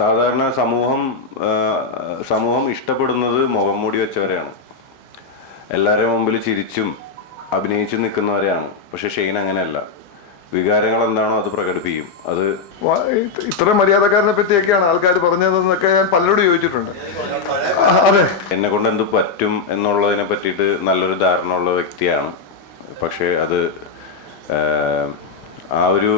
സാധാരണ സമൂഹം ഇഷ്ടപ്പെടുന്നത് മുഖം മൂടി വെച്ചവരെയാണ്. എല്ലാവരുടെ മുമ്പിൽ ചിരിച്ചും അഭിനയിച്ചും നിൽക്കുന്നവരെയാണ്. പക്ഷെ ഷെയ്ൻ അങ്ങനെയല്ല. വികാരങ്ങൾ എന്താണോ അത് പ്രകടിപ്പിക്കും. അത് ഇത്ര മര്യാദക്കാരനെ പറ്റിയൊക്കെയാണ് ആൾക്കാർ പറഞ്ഞതെന്നൊക്കെ ഞാൻ പലരോട് ചോദിച്ചിട്ടുണ്ട്. അതെ, എന്നെ കൊണ്ട് എന്ത് പറ്റും എന്നുള്ളതിനെ പറ്റിയിട്ട് നല്ലൊരു ധാരണ ഉള്ള വ്യക്തിയാണ്. പക്ഷേ അത് ആ ഒരു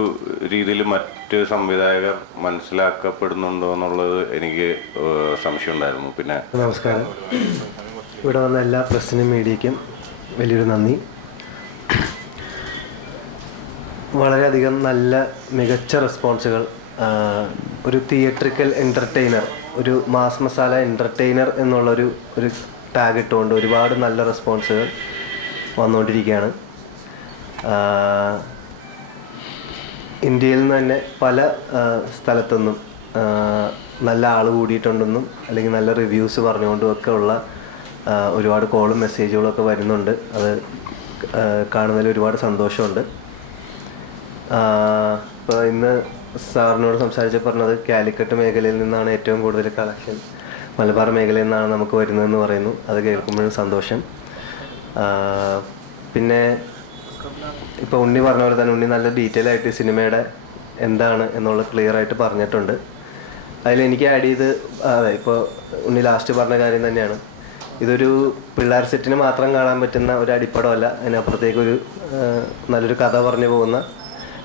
രീതിയിൽ മറ്റ് സംവിധായകർ മനസ്സിലാക്കപ്പെടുന്നുണ്ടോ എന്നുള്ളത് എനിക്ക് സംശയം ഉണ്ടായിരുന്നു. പിന്നെ നമസ്കാരം. ഇവിടെ വന്ന എല്ലാ പ്രസിനും മീഡിയയ്ക്കും വലിയൊരു നന്ദി. വളരെയധികം നല്ല മികച്ച റെസ്പോൺസുകൾ. ഒരു തിയേറ്ററിക്കൽ എൻ്റർടൈനർ, ഒരു മാസ് മസാല എൻ്റർടൈനർ എന്നുള്ളൊരു ടാഗ് ഇട്ടുകൊണ്ട് ഒരുപാട് നല്ല റെസ്പോൺസുകൾ വന്നുകൊണ്ടിരിക്കുകയാണ്. ഇന്ത്യയിൽ നിന്ന് തന്നെ പല സ്ഥലത്തുനിന്നും നല്ല ആൾ കൂടിയിട്ടുണ്ടെന്നും അല്ലെങ്കിൽ നല്ല റിവ്യൂസ് പറഞ്ഞുകൊണ്ടും ഒക്കെ ഉള്ള ഒരുപാട് കോളും മെസ്സേജുകളും ഒക്കെ വരുന്നുണ്ട്. അത് കാണുന്നതിൽ ഒരുപാട് സന്തോഷമുണ്ട്. ഇപ്പോൾ ഇന്ന് സാറിനോട് സംസാരിച്ച് പറഞ്ഞത് കാലിക്കറ്റ് മേഖലയിൽ നിന്നാണ് ഏറ്റവും കൂടുതൽ കളക്ഷൻ, മലബാർ മേഖലയിൽ നിന്നാണ് നമുക്ക് വരുന്നതെന്ന് പറയുന്നു. അത് കേൾക്കുമ്പോഴും സന്തോഷം. പിന്നെ ഇപ്പോൾ ഉണ്ണി പറഞ്ഞ പോലെ തന്നെ ഉണ്ണി നല്ല ഡീറ്റെയിൽ ആയിട്ട് സിനിമയുടെ എന്താണ് എന്നുള്ളത് ക്ലിയർ ആയിട്ട് പറഞ്ഞിട്ടുണ്ട്. അതിലെനിക്ക് ആഡ് ചെയ്ത്, അതെ, ഇപ്പോൾ ഉണ്ണി ലാസ്റ്റ് പറഞ്ഞ കാര്യം തന്നെയാണ്. ഇതൊരു പിള്ളേർ സെറ്റിന് മാത്രം കാണാൻ പറ്റുന്ന ഒരു അടിപ്പടമല്ല. അതിനപ്പുറത്തേക്കൊരു നല്ലൊരു കഥ പറഞ്ഞു പോകുന്ന,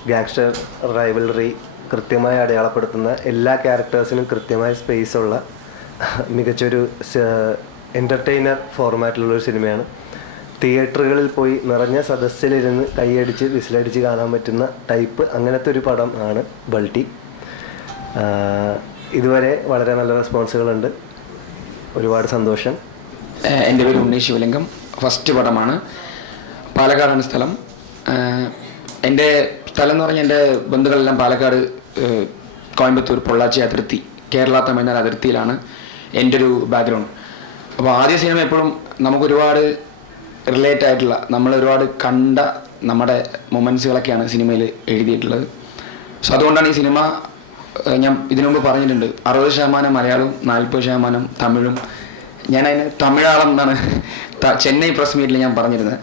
ഗാങ്സ്റ്റർ റൈവലറി കൃത്യമായി അടയാളപ്പെടുത്തുന്ന, എല്ലാ ക്യാരക്ടേഴ്സിനും കൃത്യമായ സ്പേസുള്ള മികച്ചൊരു എൻ്റർടൈനർ ഫോർമാറ്റിലുള്ളൊരു സിനിമയാണ്. തിയേറ്ററുകളിൽ പോയി നിറഞ്ഞ സദസ്സിലിരുന്ന് കൈയടിച്ച് വിസിലടിച്ച് കാണാൻ പറ്റുന്ന ടൈപ്പ് അങ്ങനത്തെ ഒരു പടം ആണ് ബൾട്ടി. ഇതുവരെ വളരെ നല്ല റെസ്പോൺസുകളുണ്ട്. ഒരുപാട് സന്തോഷം. എൻ്റെ പേര് ഉണ്ണി ശിവലിംഗം. ഫസ്റ്റ് പടമാണ്. പാലക്കാടാണ് സ്ഥലം. എൻ്റെ സ്ഥലം എന്ന് പറഞ്ഞാൽ എൻ്റെ ബന്ധുക്കളെല്ലാം പാലക്കാട്, കോയമ്പത്തൂർ, പൊള്ളാച്ചി അതിർത്തി, കേരള തമിഴ്നാട് അതിർത്തിയിലാണ് എൻ്റെ ഒരു ബാക്ക്ഗ്രൗണ്ട്. അപ്പോൾ ആദ്യ സിനിമ എപ്പോഴും നമുക്കൊരുപാട് റിലേറ്റ് ആയിട്ടുള്ള, നമ്മളൊരുപാട് കണ്ട നമ്മുടെ മൊമെൻറ്റ്സുകളൊക്കെയാണ് സിനിമയിൽ എഴുതിയിട്ടുള്ളത്. സോ അതുകൊണ്ടാണ് ഈ സിനിമ, ഞാൻ ഇതിനു മുമ്പ് പറഞ്ഞിട്ടുണ്ട്, 60% മലയാളവും 40% തമിഴും. ഞാനതിന് തമിഴാളം എന്നാണ് ചെന്നൈ പ്രസ് മീറ്റിൽ ഞാൻ പറഞ്ഞിരുന്നത്.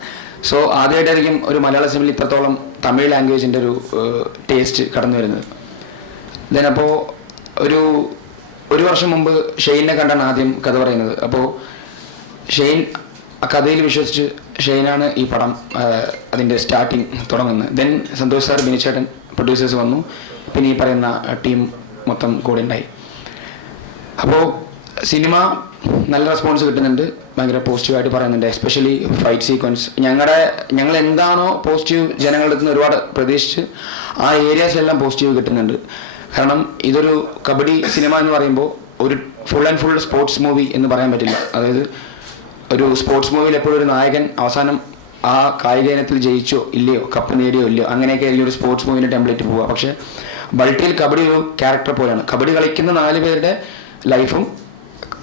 സോ ആദ്യമായിട്ടായിരിക്കും ഒരു മലയാള സിനിമയിൽ ഇത്രത്തോളം തമിഴ് ലാംഗ്വേജിൻ്റെ ഒരു ടേസ്റ്റ് കടന്നു വരുന്നത്. ദെൻ അപ്പോൾ ഒരു വർഷം മുമ്പ് ഷെയ്നെ കണ്ടാണ് ആദ്യം കഥ പറയുന്നത്. അപ്പോൾ ഷെയ്ൻ ആ കഥയിൽ വിശ്വസിച്ച് ഷെയ്നാണ് ഈ പടം അതിൻ്റെ സ്റ്റാർട്ടിങ് തുടങ്ങുന്നത്. ദെൻ സന്തോഷ് സാർ, ബിനിച്ചേട്ടൻ, പ്രൊഡ്യൂസേഴ്സ് വന്നു. പിന്നെ ഈ പറയുന്ന ടീം മൊത്തം കൂടെ ഉണ്ടായി. അപ്പോൾ സിനിമ നല്ല റെസ്പോൺസ് കിട്ടുന്നുണ്ട്. ഭയങ്കര പോസിറ്റീവായിട്ട് പറയുന്നുണ്ട്. Especially fight sequence. ഞങ്ങൾ എന്താണോ പോസിറ്റീവ് ജനങ്ങളുടെ അടുത്ത് നിന്ന് ഒരുപാട് പ്രതീക്ഷിച്ച് ആ ഏരിയാസിലെല്ലാം പോസിറ്റീവ് കിട്ടുന്നുണ്ട്. കാരണം ഇതൊരു കബഡി സിനിമ എന്ന് പറയുമ്പോൾ ഒരു full and full sports movie എന്ന് പറയാൻ പറ്റില്ല. അതായത് ഒരു സ്പോർട്സ് മൂവിയിൽ എപ്പോഴും ഒരു നായകൻ അവസാനം ആ കായിക ഇനത്തിൽ ജയിച്ചോ ഇല്ലയോ, കപ്പ് നേടിയോ ഇല്ലയോ, അങ്ങനെയൊക്കെ ആയിരിക്കും ഒരു സ്പോർട്സ് മൂവിൻ്റെ ടെംപ്ലേറ്റ് പോവുക. പക്ഷേ ബൾട്ടിയിൽ കബഡി ഒരു ക്യാരക്ടർ പോലെയാണ്. കബഡി കളിക്കുന്ന 4 പേരുടെ ലൈഫും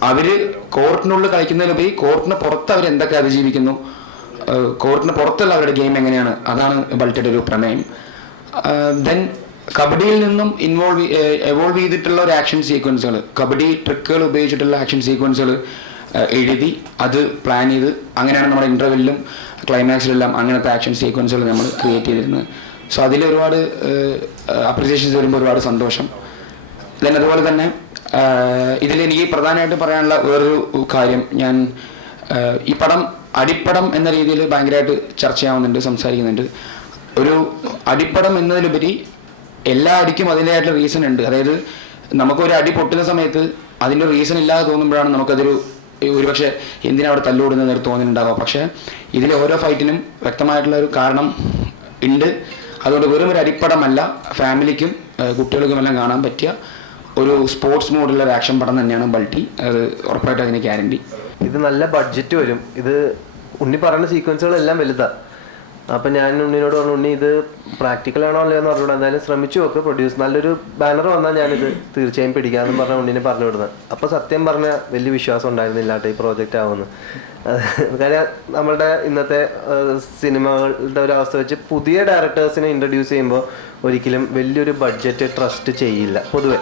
അവർ കോർട്ടിനുള്ളിൽ കളിക്കുന്നതിലുപരി കോർട്ടിന് പുറത്ത് അവർ എന്തൊക്കെ അതിജീവിക്കുന്നു, കോർട്ടിന് പുറത്തുള്ള അവരുടെ ഗെയിം എങ്ങനെയാണ്, അതാണ് ബൾട്ടിയുടെ ഒരു പ്രമേയം. ദെൻ കബഡിയിൽ നിന്നും എവോൾവ് ചെയ്തിട്ടുള്ള ഒരു ആക്ഷൻ സീക്വൻസുകൾ, കബഡി ട്രിക്കുകൾ ഉപയോഗിച്ചിട്ടുള്ള ആക്ഷൻ സീക്വൻസുകൾ എഴുതി അത് പ്ലാൻ ചെയ്ത് അങ്ങനെയാണ് നമ്മുടെ ഇൻ്റർവെല്ലിലും ക്ലൈമാക്സിലെല്ലാം അങ്ങനത്തെ ആക്ഷൻ സീക്വൻസുകൾ നമ്മൾ ക്രിയേറ്റ് ചെയ്തിരുന്നത്. സോ അതിൽ ഒരുപാട് അപ്രിസിയേഷൻസ് വരുമ്പോൾ ഒരുപാട് സന്തോഷം. ദെൻ അതുപോലെ തന്നെ ഇതിലെനിക്ക് പ്രധാനമായിട്ട് പറയാനുള്ള വേറൊരു കാര്യം, ഞാൻ ഈ പടം അടിപ്പടം എന്ന രീതിയിൽ ഭയങ്കരമായിട്ട് ചർച്ചയാവുന്നുണ്ട്, സംസാരിക്കുന്നുണ്ട്. ഒരു അടിപ്പടം എന്നതിലുപരി എല്ലാ അടിക്കും അതിൻ്റെതായിട്ടുള്ള റീസൺ ഉണ്ട്. അതായത് നമുക്കൊരു അടി പൊട്ടുന്ന സമയത്ത് അതിൻ്റെ റീസൺ ഇല്ലാതെ തോന്നുമ്പോഴാണ് നമുക്കതൊരു ഒരുപക്ഷെ എന്തിനാ അവിടെ തല്ലുകൂടുന്നതെന്ന് തോന്നുന്നുണ്ടാവുക. പക്ഷേ ഇതിലെ ഓരോ ഫൈറ്റിനും വ്യക്തമായിട്ടുള്ള ഒരു കാരണം ഉണ്ട്. അതുകൊണ്ട് വെറും ഒരു അടിപ്പടമല്ല, ഫാമിലിക്കും കുട്ടികൾക്കുമെല്ലാം കാണാൻ പറ്റിയ ഒരു സ്പോർട്സ് മോഡുള്ള ഒരു ആക്ഷൻ പടം തന്നെയാണ് ബൾട്ടി. അത് ഉറപ്പായിട്ട് അതിന് ഗ്യാരണ്ടി. ഇത് നല്ല ബഡ്ജറ്റ് വരും. ഇത് ഉണ്ണി പറയുന്ന സീക്വൻസുകളെല്ലാം വലുതാണ്. അപ്പം ഞാൻ ഉണ്ണിനോട് പറഞ്ഞു, ഉണ്ണി ഇത് പ്രാക്ടിക്കലാണോ അല്ലയോ എന്ന് പറഞ്ഞുകൂടെ, എന്തായാലും ശ്രമിച്ചു നോക്ക്, പ്രൊഡ്യൂസ് നല്ലൊരു ബാനർ വന്നാൽ ഞാനിത് തീർച്ചയായും പിടിക്കാമെന്ന് പറഞ്ഞ ഉണ്ണിനെ പറഞ്ഞു വിടുന്നത്. അപ്പോൾ സത്യം പറഞ്ഞാൽ വലിയ വിശ്വാസം ഉണ്ടായിരുന്നില്ല ഈ പ്രോജക്റ്റ് ആവുമെന്ന്. കാര്യം നമ്മളുടെ ഇന്നത്തെ സിനിമകളുടെ ഒരു അവസ്ഥ വെച്ച് പുതിയ ഡയറക്ടേഴ്സിനെ ഇൻട്രൊഡ്യൂസ് ചെയ്യുമ്പോൾ ഒരിക്കലും വലിയൊരു ബഡ്ജറ്റ് ട്രസ്റ്റ് ചെയ്യില്ല പൊതുവെ.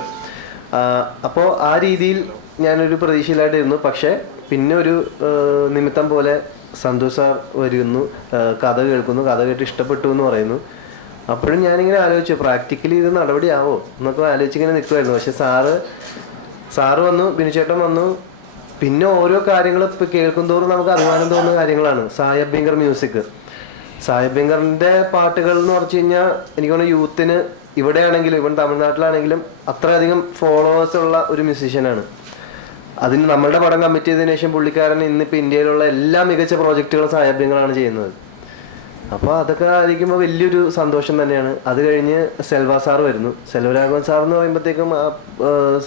അപ്പോൾ ആ രീതിയിൽ ഞാനൊരു പ്രതീക്ഷയിലായിട്ടിരുന്നു. പക്ഷേ പിന്നെ ഒരു നിമിത്തം പോലെ സന്തോഷ് സാർ വരുന്നു, കഥ കേൾക്കുന്നു, കഥ കേട്ട് ഇഷ്ടപ്പെട്ടു എന്ന് പറയുന്നു. അപ്പോഴും ഞാനിങ്ങനെ ആലോചിച്ചു പ്രാക്ടിക്കലി ഇത് നടപടിയാവോ എന്നൊക്കെ ആലോചിച്ചിങ്ങനെ നിൽക്കുമായിരുന്നു. പക്ഷെ സാറ് വന്നു, ബിനുചേട്ടൻ വന്നു. പിന്നെ ഓരോ കാര്യങ്ങൾ ഇപ്പോൾ കേൾക്കും തോറും നമുക്ക് അഭിമാനം തോന്നുന്ന കാര്യങ്ങളാണ്. സായ് അഭ്യങ്കർ മ്യൂസിക്, സായ് അഭ്യങ്കറിൻ്റെ പാട്ടുകൾ എന്ന് പറഞ്ഞു കഴിഞ്ഞാൽ എനിക്ക് തോന്നുന്നു യൂത്തിന് ഇവിടെയാണെങ്കിലും ഇവിടെ തമിഴ്നാട്ടിലാണെങ്കിലും അത്രയധികം ഫോളോവേഴ്സ് ഉള്ള ഒരു മ്യൂസീഷ്യനാണ്. അതിന് നമ്മളുടെ പടം കമ്മിറ്റ് ചെയ്തതിനു ശേഷം പുള്ളിക്കാരൻ ഇന്നിപ്പോൾ ഇന്ത്യയിലുള്ള എല്ലാ മികച്ച പ്രോജക്റ്റുകളും സായ് അഭ്യങ്കറാണ് ചെയ്യുന്നത്. അപ്പോൾ അതൊക്കെ ആയിരിക്കുമ്പോൾ വലിയൊരു സന്തോഷം തന്നെയാണ്. അത് കഴിഞ്ഞ് സെൽവ സാർ വരുന്നു. സെൽവരാഘവൻ സാർ എന്ന് പറയുമ്പോഴത്തേക്കും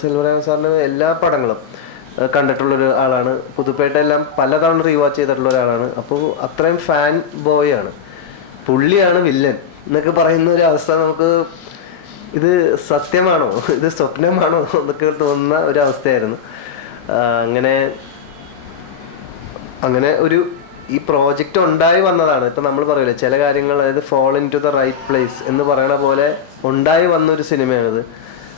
സെൽവരാഘവൻ സാറിൻ്റെ എല്ലാ പടങ്ങളും കണ്ടിട്ടുള്ളൊരു ആളാണ്. പുതുപ്പേട്ട എല്ലാം പലതവണ റീവാച്ച് ചെയ്തിട്ടുള്ള ഒരാളാണ്. അപ്പോൾ അത്രയും ഫാൻ ബോയ് ആണ്. പുള്ളിയാണ് വില്ലൻ എന്നൊക്കെ പറയുന്ന ഒരു അവസ്ഥ നമുക്ക് ഇത് സത്യമാണോ ഇത് സ്വപ്നമാണോ എന്നൊക്കെ തോന്നുന്ന ഒരു അവസ്ഥയായിരുന്നു. അങ്ങനെ ഒരു ഈ പ്രോജക്റ്റ് ഉണ്ടായി വന്നതാണ്. ഇപ്പം നമ്മൾ പറയില്ലേ ചില കാര്യങ്ങൾ, അതായത് fall into the right place എന്ന് പറയണ പോലെ ഉണ്ടായി വന്നൊരു സിനിമയാണിത്.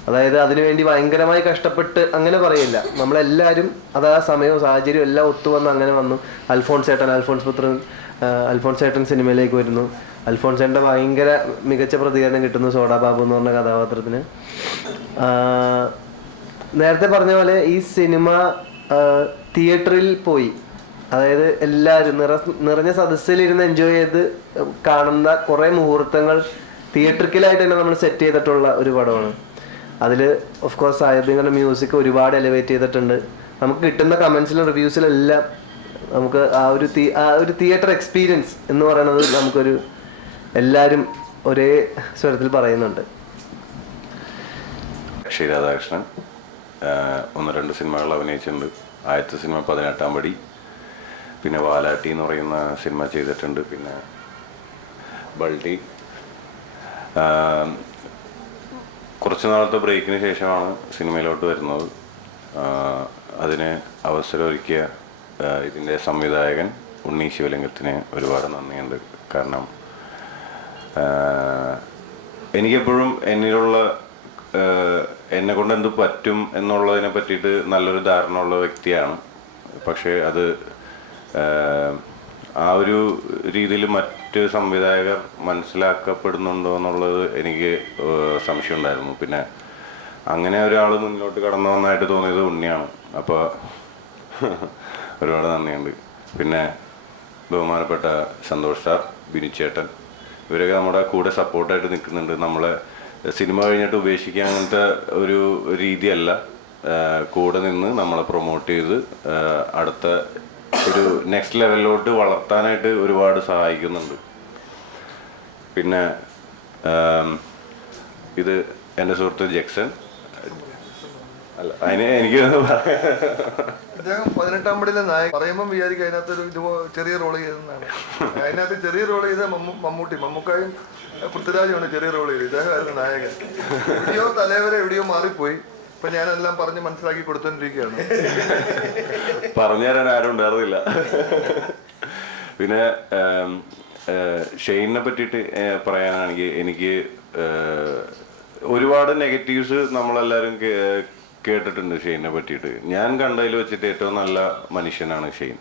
അതായത് അതിനുവേണ്ടി ഭയങ്കരമായി കഷ്ടപ്പെട്ട് അങ്ങനെ പറയില്ല, നമ്മളെല്ലാവരും അത് ആ സമയവും സാഹചര്യവും എല്ലാം ഒത്തുവന്ന് അങ്ങനെ വന്നു. അൽഫോൺസ് ഏട്ടൻ സിനിമയിലേക്ക് വരുന്നു. അൽഫോൺസേട്ടൻ്റെ ഭയങ്കര മികച്ച പ്രതികരണം കിട്ടുന്നു സോഡാ ബാബു എന്ന് പറഞ്ഞ കഥാപാത്രത്തിന്. നേരത്തെ പറഞ്ഞ പോലെ ഈ സിനിമ തിയേറ്ററിൽ പോയി, അതായത് എല്ലാവരും നിറഞ്ഞ സദസ്സിലിരുന്ന് എൻജോയ് ചെയ്ത് കാണുന്ന കുറേ മുഹൂർത്തങ്ങൾ തിയേറ്ററിക്കലായിട്ട് തന്നെ നമ്മൾ സെറ്റ് ചെയ്തിട്ടുള്ള ഒരു പടമാണ്. അതിൽ ഓഫ് കോഴ്സ് സായ് അഭ്യങ്കറിൻ്റെ മ്യൂസിക് ഒരുപാട് എലിവേറ്റ് ചെയ്തിട്ടുണ്ട്. നമുക്ക് കിട്ടുന്ന കമൻസിലും റിവ്യൂസിലും എല്ലാം നമുക്ക് ആ ഒരു തിയേറ്റർ എക്സ്പീരിയൻസ് എന്ന് പറയുന്നത് നമുക്കൊരു എല്ലാവരും ഒരേ സ്വരത്തിൽ പറയുന്നുണ്ട്. ശ്രീ രാധാകൃഷ്ണൻ 1-2 സിനിമകൾ അഭിനയിച്ചിട്ടുണ്ട്. ആദ്യത്തെ സിനിമ 18-ാം പടി, പിന്നെ വാലാട്ടി എന്ന് പറയുന്ന സിനിമ ചെയ്തിട്ടുണ്ട്, പിന്നെ ബൾട്ടി. കുറച്ച് നാളത്തെ ബ്രേക്കിന് ശേഷമാണ് സിനിമയിലോട്ട് വരുന്നത്. അതിന് അവസരമൊരുക്കിയ ഇതിൻ്റെ സംവിധായകൻ ഉണ്ണി ശിവലിംഗത്തിന് ഒരുപാട് നന്ദിയുണ്ട്. കാരണം എനിക്കെപ്പോഴും എന്നിലുള്ള എന്നെ കൊണ്ട് എന്ത് പറ്റും എന്നുള്ളതിനെ പറ്റിയിട്ട് നല്ലൊരു ധാരണ ഉള്ള വ്യക്തിയാണ്. പക്ഷേ അത് ആ ഒരു രീതിയിൽ മറ്റ് സംവിധായകർ മനസ്സിലാക്കപ്പെടുന്നുണ്ടോ എന്നുള്ളത് എനിക്ക് സംശയമുണ്ടായിരുന്നു. പിന്നെ അങ്ങനെ ഒരാൾ മുന്നോട്ട് കടന്നു വന്നതായിട്ട് തോന്നിയത് ഉണ്ണിയാണ്. അപ്പോൾ ഒരുപാട് നന്ദിയുണ്ട്. പിന്നെ ബഹുമാനപ്പെട്ട സന്തോഷ് സാർ, ബിനുചേട്ടൻ, ഇവരൊക്കെ നമ്മുടെ കൂടെ സപ്പോർട്ടായിട്ട് നിൽക്കുന്നുണ്ട്. നമ്മളെ സിനിമ കഴിഞ്ഞിട്ട് ഉപേക്ഷിക്കാൻ അങ്ങനത്തെ ഒരു രീതിയല്ല, കൂടെ നിന്ന് നമ്മളെ പ്രൊമോട്ട് ചെയ്ത് അടുത്ത ഒരു നെക്സ്റ്റ് ലെവലിലോട്ട് വളർത്താനായിട്ട് ഒരുപാട് സഹായിക്കുന്നുണ്ട്. പിന്നെ ഇത് എൻ്റെ സുഹൃത്ത് ജെക്സൺ. അല്ല, അതിന് എനിക്ക് ഇദ്ദേഹം 18-ാം പടിയിലെ നായകൻ പറയുമ്പോൾ വിചാരിക്കും അതിനകത്തൊരു ചെറിയ റോൾ ചെയ്തെന്നാണ്. അതിനകത്ത് ചെറിയ റോൾ ചെയ്ത മമ്മൂക്കായും പൃഥ്വിരാജുമാണ് ചെറിയ റോൾ ചെയ്തത്. ഇദ്ദേഹമായിരുന്നു നായകൻ. എവിടെയോ തലവരെ എവിടെയോ മാറിപ്പോയി. ഇപ്പൊ ഞാനെല്ലാം പറഞ്ഞ് മനസ്സിലാക്കി കൊടുത്തോണ്ടിരിക്കുകയാണ്. പറഞ്ഞു തരാൻ ആരും ഉണ്ടായിരുന്നില്ല. പിന്നെ ഷെയ്നെ പറ്റിയിട്ട് പറയാനാണെങ്കിൽ എനിക്ക് ഒരുപാട് നെഗറ്റീവ്സ് നമ്മളെല്ലാവരും കേട്ടിട്ടുണ്ട് ഷെയ്നെ പറ്റിയിട്ട്. ഞാൻ കണ്ടതിൽ വെച്ചിട്ട് ഏറ്റവും നല്ല മനുഷ്യനാണ് ഷെയ്ൻ.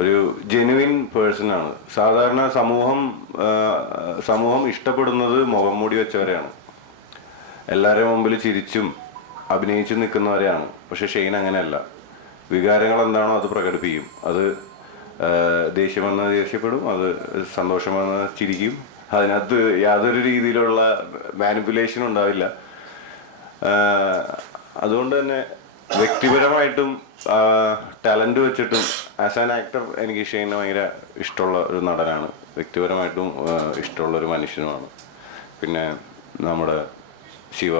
ഒരു ജെനുവിൻ പേഴ്സണാണ്. സാധാരണ സമൂഹം ഇഷ്ടപ്പെടുന്നത് മുഖം മൂടി വെച്ചവരെയാണ്, എല്ലാവരുടെ മുമ്പിൽ ചിരിച്ചും അഭിനയിച്ചും നിൽക്കുന്നവരെയാണ്. പക്ഷെ ഷെയ്ൻ അങ്ങനെയല്ല. വികാരങ്ങൾ എന്താണോ അത് പ്രകടിപ്പിക്കും. അത് ദേഷ്യമെന്ന് ദേഷ്യപ്പെടും, അത് സന്തോഷമെന്ന് ചിരിക്കും. അതിനകത്ത് യാതൊരു രീതിയിലുള്ള മാനിപ്പുലേഷനും ഉണ്ടാവില്ല. അതുകൊണ്ട് തന്നെ വ്യക്തിപരമായിട്ടും ടാലന്റ് വെച്ചിട്ടും ആസ് ആൻ ആക്ടർ എനിക്ക് ഷെയ്നെ ഭയങ്കര ഇഷ്ടമുള്ള ഒരു നടനാണ്. വ്യക്തിപരമായിട്ടും ഇഷ്ടമുള്ള ഒരു മനുഷ്യനുമാണ്. പിന്നെ നമ്മുടെ ശിവ,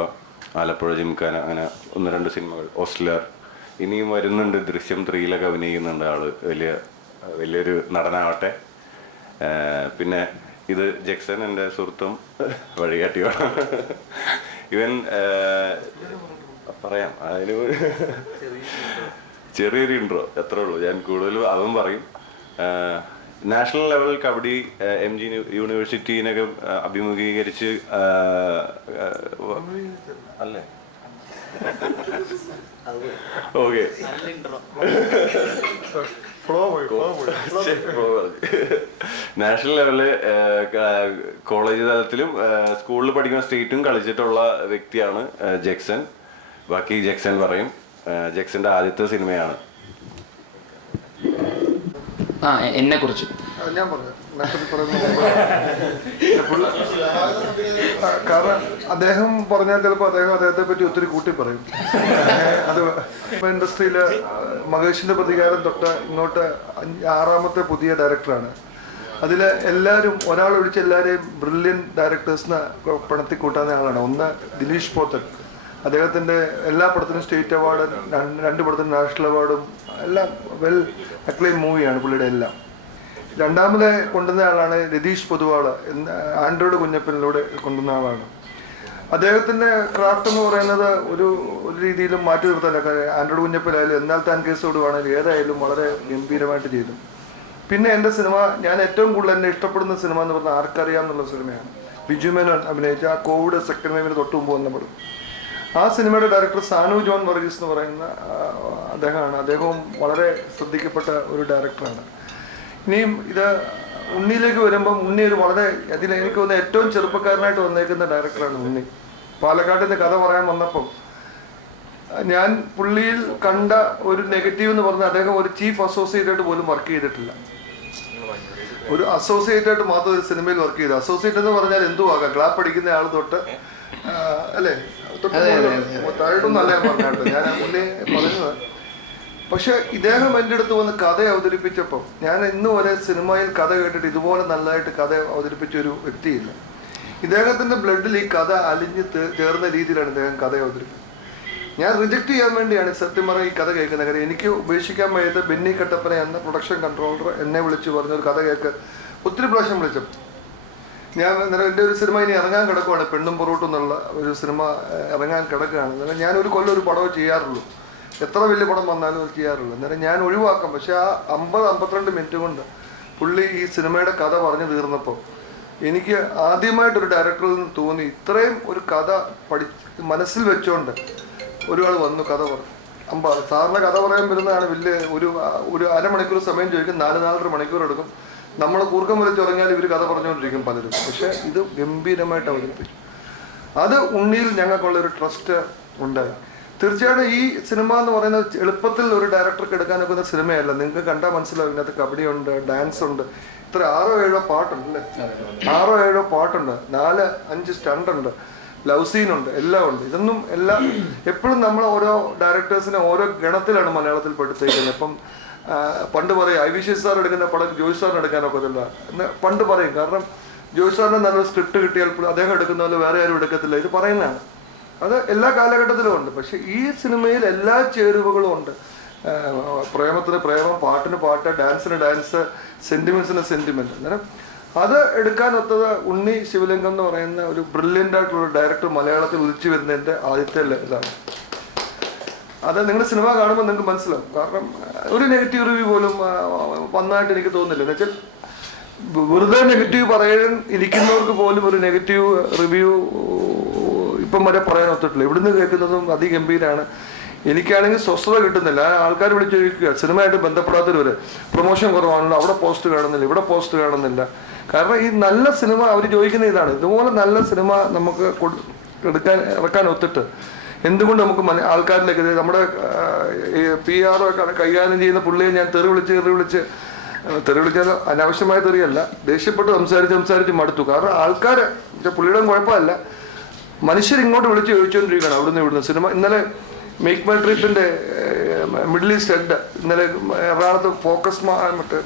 ആലപ്പുഴ ജിംഖാന, അങ്ങനെ 1-2 സിനിമകൾ, ഓസ്ലർ, ഇനിയും വരുന്നുണ്ട്. ദൃശ്യം 3-ലൊക്കെ അഭിനയിക്കുന്നുണ്ട് ആള്. വലിയൊരു നടനാവട്ടെ. പിന്നെ ഇത് ജെക്സൺ, എൻ്റെ സുഹൃത്തും വഴികാട്ടിയാണ്. ഇവൻ പറയാം, അതിന് ചെറിയൊരു ഇൻട്രോ എത്രേ ഉള്ളൂ. ഞാൻ കൂടുതലും അവൻ പറയും. നാഷണൽ ലെവൽ കബഡി MG യൂണിവേഴ്സിറ്റീനൊക്കെ അഭിമുഖീകരിച്ച് അല്ലേ ഓക്കെ നാഷണൽ ലെവലില് കോളേജ് തലത്തിലും സ്കൂളിൽ പഠിക്കുന്ന സ്റ്റേറ്റും കളിച്ചിട്ടുള്ള വ്യക്തിയാണ് ജെക്സൺ. ബാക്കി ജെക്സൺ പറയും. ജെക്സന്റെ ആദ്യത്തെ സിനിമയാണ്. എന്നെ കുറിച്ച് ഞാൻ പറഞ്ഞു കാരണം അദ്ദേഹം പറഞ്ഞാൽ ചിലപ്പോൾ അദ്ദേഹത്തെ പറ്റി ഒത്തിരി കൂട്ടി പറയും. അത് ഇൻഡസ്ട്രിയില് മഹേഷിന്റെ പ്രതികാരം തൊട്ട് ഇങ്ങോട്ട് 6ാമത്തെ പുതിയ ഡയറക്ടറാണ്. അതിൽ എല്ലാവരും ഒരാൾ ഒഴിച്ച് എല്ലാവരെയും ബ്രില്യൻ ഡയറക്ടേഴ്സിന് പണത്തി കൂട്ടാവുന്ന ആളാണ്. ഒന്ന് ദിലീഷ് പോത്തൻ, അദ്ദേഹത്തിൻ്റെ എല്ലാ പടത്തിനും സ്റ്റേറ്റ് അവാർഡ്, 2 പടത്തിനും നാഷണൽ അവാർഡും എല്ലാം വെൽ അക്ലെയിം മൂവിയാണ് പുള്ളിയുടെ എല്ലാം. രണ്ടാമത് കൊണ്ടുവന്ന ആളാണ് രതീഷ് പൊതുവാള്, ആൻഡ്രോയിഡ് കുഞ്ഞപ്പനിലൂടെ കൊണ്ടുവന്ന ആളാണ്. അദ്ദേഹത്തിൻ്റെ ക്രാഫ്റ്റ് എന്ന് പറയുന്നത് ഒരു രീതിയിലും മാറ്റി നിർത്താനില്ല. ആൻഡ്രോയിഡ് കുഞ്ഞപ്പനായാലും എന്നാൽ താൻ കേസോടുവാണെങ്കിലും ഏതായാലും വളരെ ഗംഭീരമായിട്ട് ചെയ്തു. പിന്നെ എൻ്റെ സിനിമ, ഞാൻ ഏറ്റവും കൂടുതൽ എന്നെ ഇഷ്ടപ്പെടുന്ന സിനിമ എന്ന് പറഞ്ഞാൽ ആർക്കറിയാം എന്നുള്ള സിനിമയാണ്. ബിജു മേനോൻ അഭിനയിച്ച ആ കോവിഡ് സെക്കൻഡ് വേവിന് തൊട്ട് മുമ്പ് വന്ന പടം. ആ സിനിമയുടെ ഡയറക്ടർ സാനു ജോൺ വർഗീസ് എന്ന് പറയുന്ന അദ്ദേഹമാണ്. അദ്ദേഹവും വളരെ ശ്രദ്ധിക്കപ്പെട്ട ഒരു ഡയറക്ടറാണ്. ഇനിയും ഇത് ഉണ്ണിയിലേക്ക് വരുമ്പം ഉണ്ണി ഒരു വളരെ എനിക്ക് തോന്നുന്ന ഏറ്റവും ചെറുപ്പക്കാരനായിട്ട് വന്നേക്കുന്ന ഡയറക്ടറാണ് ഉണ്ണി. പാലക്കാട്ടിൽ നിന്ന് കഥ പറയാൻ വന്നപ്പം ഞാൻ പുള്ളിയിൽ കണ്ട ഒരു നെഗറ്റീവ് എന്ന് പറഞ്ഞാൽ അദ്ദേഹം ഒരു ചീഫ് അസോസിയേറ്റ് പോലും വർക്ക് ചെയ്തിട്ടില്ല. ഒരു അസോസിയേറ്റ് ആയിട്ട് മാത്രം ഒരു സിനിമയിൽ വർക്ക് ചെയ്തു. അസോസിയേറ്റ് എന്ന് പറഞ്ഞാൽ എന്തുവാകാം, ക്ലാപ്പ് അടിക്കുന്ന ആൾ തൊട്ട് അല്ലേ, താഴോട്ടൊന്നും അല്ല ഞാൻ പറഞ്ഞാട്ടോ, ഞാൻ മുന്നേ പറഞ്ഞത്. പക്ഷെ ഇദ്ദേഹം എൻ്റെ അടുത്ത് വന്ന് കഥ അവതരിപ്പിച്ചപ്പം ഞാൻ ഇന്ന് വരെ സിനിമയിൽ കഥ കേട്ടിട്ട് ഇതുപോലെ നല്ലതായിട്ട് കഥ അവതരിപ്പിച്ച ഒരു വ്യക്തിയില്ല. ഇദ്ദേഹത്തിൻ്റെ ബ്ലഡിൽ ഈ കഥ അലിഞ്ഞ് ചേർന്ന രീതിയിലാണ് ഇദ്ദേഹം കഥ അവതരിപ്പിച്ചത്. ഞാൻ റിജക്റ്റ് ചെയ്യാൻ വേണ്ടിയാണ് സത്യം പറഞ്ഞ ഈ കഥ കേൾക്കുന്നത്. കാര്യം എനിക്ക് ഉപേക്ഷിക്കാൻ വയ്യാത്ത ബെന്നി കട്ടപ്പന എന്ന പ്രൊഡക്ഷൻ കൺട്രോളർ എന്നെ വിളിച്ച് പറഞ്ഞൊരു കഥ കേൾക്ക് ഒത്തിരി പ്രാവശ്യം വിളിച്ചപ്പോൾ ഞാൻ എൻ്റെ ഒരു സിനിമ ഇനി ഇറങ്ങാൻ കിടക്കുവാണ്, പെണ്ണും പൊറോട്ടും എന്നുള്ള ഒരു സിനിമ ഇറങ്ങാൻ കിടക്കുകയാണ്. അന്നേരം ഞാൻ ഒരു കൊല്ലം ഒരു പടമേ ചെയ്യാറുള്ളൂ, എത്ര വലിയ പടം വന്നാലും അത് ചെയ്യാറുള്ളൂ. അന്നേരം ഞാൻ ഒഴിവാക്കാം. പക്ഷെ ആ 50-52 മിനിറ്റ് കൊണ്ട് പുള്ളി ഈ സിനിമയുടെ കഥ പറഞ്ഞു തീർന്നപ്പോൾ എനിക്ക് ആദ്യമായിട്ടൊരു ഡയറക്ടറിൽ നിന്ന് തോന്നി, ഇത്രയും ഒരു കഥ മനസ്സിൽ വെച്ചുകൊണ്ട് ഒരാൾ വന്നു കഥ പറഞ്ഞു. സാറിന് കഥ പറയാൻ വരുന്നതാണ് വലിയ ഒരു അരമണിക്കൂർ സമയം ചോദിക്കും, 4-4.5 മണിക്കൂർ എടുക്കും. നമ്മൾ കൂർക്കം വലിച്ച് തുടങ്ങിയാൽ ഇവർ കഥ പറഞ്ഞുകൊണ്ടിരിക്കും പലരും. പക്ഷെ ഇത് ഗംഭീരമായിട്ട് അവതരിപ്പിച്ചു. അത് ഉണ്ണിയിൽ ഞങ്ങൾക്കുള്ളൊരു ട്രസ്റ്റ് ഉണ്ടായി. തീർച്ചയായിട്ടും ഈ സിനിമ എന്ന് പറയുന്നത് എളുപ്പത്തിൽ ഒരു ഡയറക്ടർക്ക് എടുക്കാനൊക്കുന്ന സിനിമയല്ല. നിങ്ങൾക്ക് കണ്ടാൽ മനസ്സിലാവും, ഇതിനകത്ത് കബഡിയുണ്ട്, ഡാൻസ് ഉണ്ട്, ഇത്ര 6-7 പാട്ടുണ്ട് അല്ലേ, 6-7 പാട്ടുണ്ട്, 4-5 സ്റ്റണ്ടുണ്ട്, ലവ് സീനുണ്ട്, എല്ലാം ഉണ്ട്. ഇതൊന്നും എല്ലാം എപ്പോഴും നമ്മൾ ഓരോ ഡയറക്ടേഴ്സിനെ ഓരോ ഗണത്തിലാണ് മലയാളത്തിൽ പെടുത്തേക്കുന്നത്. ഇപ്പം പണ്ട് പറയും ഐ വി ശശി സാർ എടുക്കുന്ന പടം ജോയ് സാറിന് എടുക്കാനൊക്കത്തില്ല എന്ന് പണ്ട് പറയും. കാരണം ജോയ് സാറിന് നല്ലൊരു സ്ക്രിപ്റ്റ് കിട്ടിയാൽ അദ്ദേഹം എടുക്കുന്ന പോലെ വേറെ ആരും എടുക്കത്തില്ല, ഇത് പറയുന്നതാണ്. അത് എല്ലാ കാലഘട്ടത്തിലും ഉണ്ട്. പക്ഷെ ഈ സിനിമയിൽ എല്ലാ ചേരുവകളും ഉണ്ട്. പ്രേമത്തിന് പ്രേമം, പാട്ടിന് പാട്ട്, ഡാൻസിന് ഡാൻസ്, സെന്റിമെന്റ്സിന് സെന്റിമെന്റ്. അന്നേരം അത് എടുക്കാനൊത്തത് ഉണ്ണി ശിവലിംഗം എന്ന് പറയുന്ന ഒരു ബ്രില്യൻ്റ് ആയിട്ടുള്ള ഡയറക്ടർ മലയാളത്തിൽ ഉദിച്ചു വരുന്നതിൻ്റെ ആദ്യത്തെ ഇതാണ്. അത് നിങ്ങൾ സിനിമ കാണുമ്പോൾ നിങ്ങൾക്ക് മനസ്സിലാവും. കാരണം ഒരു നെഗറ്റീവ് റിവ്യൂ പോലും വന്നതായിട്ട് എനിക്ക് തോന്നുന്നില്ല. എന്ന് വെച്ചാൽ വെറുതെ നെഗറ്റീവ് പറയാൻ ഇരിക്കുന്നവർക്ക് പോലും ഒരു നെഗറ്റീവ് റിവ്യൂ ഇപ്പം വരെ പറയാൻ ഒത്തിട്ടില്ല. ഇവിടുന്ന് കേൾക്കുന്നതും അതിഗംഭീരമാണ്. എനിക്കാണെങ്കിൽ സ്വസ്ഥത കിട്ടുന്നില്ല. ആൾക്കാർ വിളിച്ച് ചോദിക്കുക, സിനിമയായിട്ട് ബന്ധപ്പെടാത്തവർ പ്രൊമോഷൻ കുറവാണല്ലോ, അവിടെ പോസ്റ്റ് കാണുന്നില്ല, ഇവിടെ പോസ്റ്റ് കാണുന്നില്ല. കാരണം ഈ നല്ല സിനിമ അവർ ചോദിക്കുന്ന ഇതാണ്. ഇതുപോലെ നല്ല സിനിമ നമുക്ക് ഇറക്കാൻ ഒത്തിട്ട് എന്തുകൊണ്ട് നമുക്ക് ആൾക്കാരിലേക്ക് നമ്മുടെ PR ഒക്കെ കൈകാര്യം ചെയ്യുന്ന പുള്ളിയെ ഞാൻ തെറി വിളിച്ചാൽ അനാവശ്യമായ തെറിയല്ല, ദേഷ്യപ്പെട്ട് സംസാരിച്ച് മടുത്തു. കാരണം ആൾക്കാർ പുള്ളിയുടെ കുഴപ്പമല്ല, മനുഷ്യർ ഇങ്ങോട്ട് വിളിച്ച് ചോദിച്ചുകൊണ്ടിരിക്കുകയാണ് ഇവിടുന്ന് സിനിമ. ഇന്നലെ മേക്ക് മൈ ട്രിപ്പിൻ്റെ മിഡിൽ ഈസ്റ്റ് ഹെഡ് ഇന്നലെ എറണാകുളത്ത് ഫോക്കസ് മറ്റേ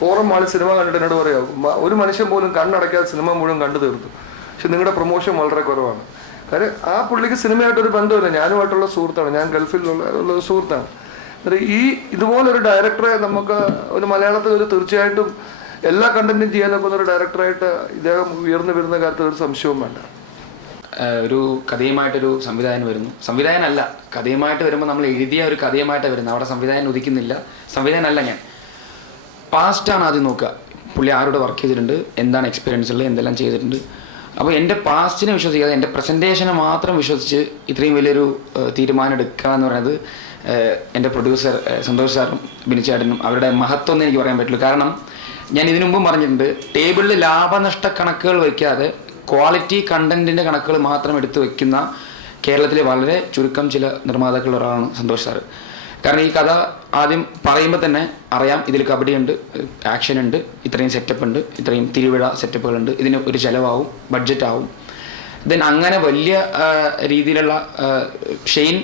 ഫോറം മാളിൽ സിനിമ കണ്ടിട്ട് എന്നോട് പറയാം, ഒരു മനുഷ്യൻ പോലും കണ്ണടയ്ക്കാതെ സിനിമ മുഴുവൻ കണ്ടു തീർത്തു, പക്ഷെ നിങ്ങളുടെ പ്രൊമോഷൻ വളരെ കുറവാണ്. കാര്യം ആ പുള്ളിക്ക് സിനിമയായിട്ടൊരു ബന്ധമില്ല, ഞാനുമായിട്ടുള്ള സുഹൃത്താണ്, ഞാൻ ഗൾഫിലുള്ള സുഹൃത്താണ്. ഇതുപോലൊരു ഡയറക്ടറെ നമുക്ക് ഒരു മലയാളത്തിൽ തീർച്ചയായിട്ടും എല്ലാ കണ്ടന്റും ചെയ്യാനൊക്കെ ഒരു ഡയറക്ടറായിട്ട് ഇദ്ദേഹം ഉയർന്നു വരുന്ന കാര്യത്തിൽ ഒരു സംശയവും വേണ്ട. ഒരു കഥയുമായിട്ടൊരു സംവിധായകൻ വരുന്നു, സംവിധായകനല്ല, കഥയുമായിട്ട് വരുമ്പോൾ നമ്മൾ എഴുതിയ ഒരു കഥയുമായിട്ടാണ് വരുന്നത്. അവിടെ സംവിധായകൻ ഉദിക്കുന്നില്ല, സംവിധായകനല്ല ഞാൻ. പാസ്റ്റാണ് ആദ്യം നോക്കുക, പുള്ളി ആരോട് വർക്ക് ചെയ്തിട്ടുണ്ട്, എന്താണ് എക്സ്പീരിയൻസ് ഉള്ളത്, എന്തെല്ലാം ചെയ്തിട്ടുണ്ട്. അപ്പോൾ എൻ്റെ പാസ്റ്റിനെ വിശ്വസിക്കാതെ എൻ്റെ പ്രസൻറ്റേഷനെ മാത്രം വിശ്വസിച്ച് ഇത്രയും വലിയൊരു തീരുമാനം എടുക്കുക എന്ന് പറയുന്നത് എൻ്റെ പ്രൊഡ്യൂസർ സന്തോഷ് സാറും ബിനിച്ചേട്ടനും അവരുടെ മഹത്വം എന്ന് എനിക്ക് പറയാൻ പറ്റുള്ളൂ. കാരണം ഞാൻ ഇതിനു മുമ്പും പറഞ്ഞിട്ടുണ്ട്, ടേബിളിൽ ലാഭനഷ്ട കണക്കുകൾ വയ്ക്കാതെ ക്വാളിറ്റി കണ്ടന്റിൻ്റെ കണക്കുകൾ മാത്രം എടുത്ത് വയ്ക്കുന്ന കേരളത്തിലെ വളരെ ചുരുക്കം ചില നിർമ്മാതാക്കളിൽ ഒരാളാണ് സന്തോഷ് സാറ്. കാരണം ഈ കഥ ആദ്യം പറയുമ്പോൾ തന്നെ അറിയാം, ഇതിൽ കബഡി ഉണ്ട്, ആക്ഷൻ ഉണ്ട്, ഇത്രയും സെറ്റപ്പ് ഉണ്ട്, ഇത്രയും തിരുവിഴ സെറ്റപ്പുകളുണ്ട്, ഇതിന് ഒരു ചിലവാവും, ബഡ്ജറ്റ് ആവും. ദെൻ അങ്ങനെ വലിയ രീതിയിലുള്ള ഷെയ്ൻ